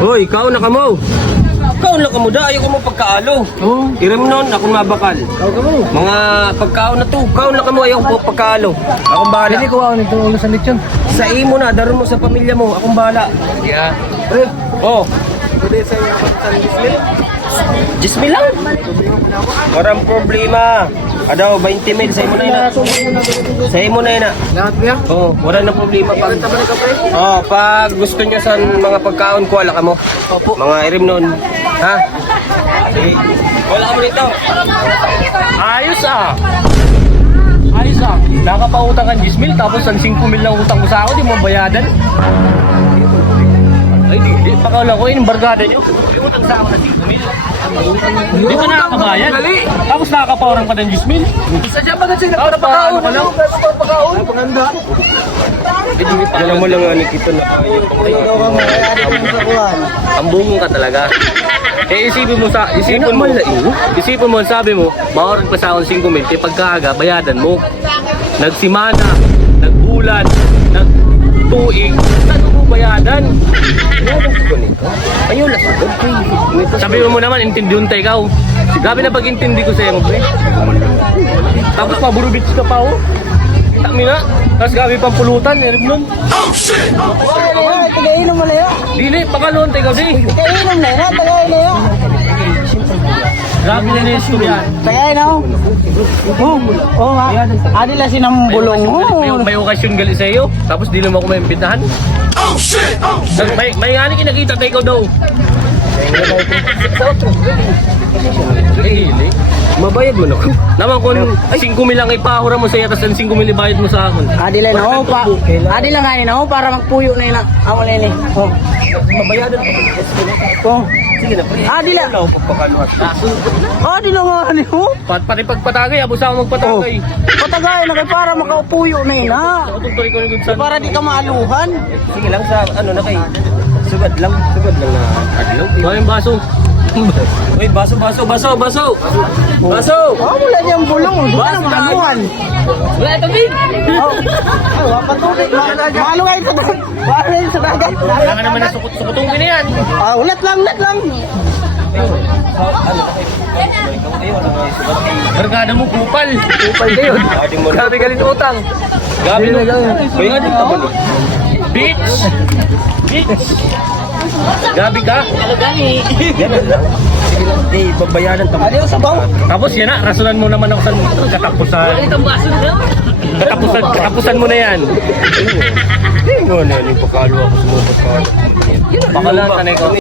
Hoy, ikaw na kamo. Ikaw na kamo da, ayaw ko mo pagkaalo. Oo. Irim nun, akong mabakal. Ikaw ka mo. Mga pagkaon na to, ikaw na kamo, ayaw ko pagkaalo. Akong bahala. Pili ko ako nito ulo sa lechon. Sa imo na, daron mo sa pamilya mo, akong bahala. Yeah. Pre, oh, Pwede sa iyo sa Disney. Jismi lang. Walang problema. Adaw, 20 mil, sa imo na yun. Sa imo na yun. Lahat mo yan? Oh, wala na problema. Pag, Tama na ka, pre? oh, pag gusto nyo sa mga pagkaon ko, wala ka mo. Opo. Mga irim nun. Ha? Sige. Wala ka mo nito. Ayos ah. Ayos ah. Nakapautang ka 10 mil tapos ang 5 mil lang utang mo sa ako, di mo bayadan. Ay, di pakala ko yung barkada nyo. Yung utang sa ako na 5 mil. Di ba nakakabayad? Tapos nakakapawarang ka ng 10 mil. Sadya pa kasi Tapos paano ka lang? Napakanda. Alam mo lang nga ni Kito na ayaw ko Ano daw ka mo? Kaya di mo sa kuhan. Ang bungo ka talaga. Eh isipin mo, sabi mo, mawarang pa sa akong 5 mil, kaya pagkaaga, bayadan mo. Nagsimana, nagbulan, nagtuig, saan mo bayadan? ayaw na sugod. Sabi mo naman, intindi ikaw. Grabe na pag-intindi ko sa'yo, pre. Tapos paburubits ka pa, oh. Tami na. Tapos gabi pang pulutan, meron nun. Tagainom mo na yun. Dili, pakalon, ikaw di. Tagainom na yun. Tagainom na yun. Grabe na na yung istorya. Tagainom. Oo nga. Adi lang sinambulong. May okasyon gali sa'yo, tapos di naman ako may imbitahan. Oh shit! May nga kinakita tayo ikaw daw. Dili. Mabayad mo na ko. Naman kung 5 mil lang ipahura mo sa'yo, tapos ang 5 mil ibayad mo sa akin. Adi lang no pa. Adi lang kanin no para magpuyo na yun. Amo na yun. Oh. Mabayadan ko. Oh. Sige na, pre. Adi lang. Wala ko pagpakaluhan. Adi lang nga ni ho. Pati pagpatagay, abusa ako magpatagay. Patagay na kay para makaupuyo na yun ha. Tutuloy ko ni Gudsan. Para di ka maaluhan. Sige lang sa ano na kay. Sugad lang na adlaw. Ano yung baso? Uy, baso. Baso! Oh, wala niyang bulong. Di ka na maaluhan. Wala ito, Big! Oh, wapat tubig. Maalugay sa dagat. Maalugay sa dagat. Kailangan naman na sukutong ka na yan. Ah, ulat lang. Barkada mo, kupal. Kupal kayo. Ading mo na. Grabe ka rin utang. Gabi na lang. Uy, ading ka ba? Bitch! Gabi ka? Yan lang. Eh, babayaran tamo. Ano yung sabaw? Tapos yan na, rasunan mo naman ako sa katapusan. Katapusan mo na yan. Hindi mo na yung pakalo ako sumubot ka. Pakalan, tanay ko.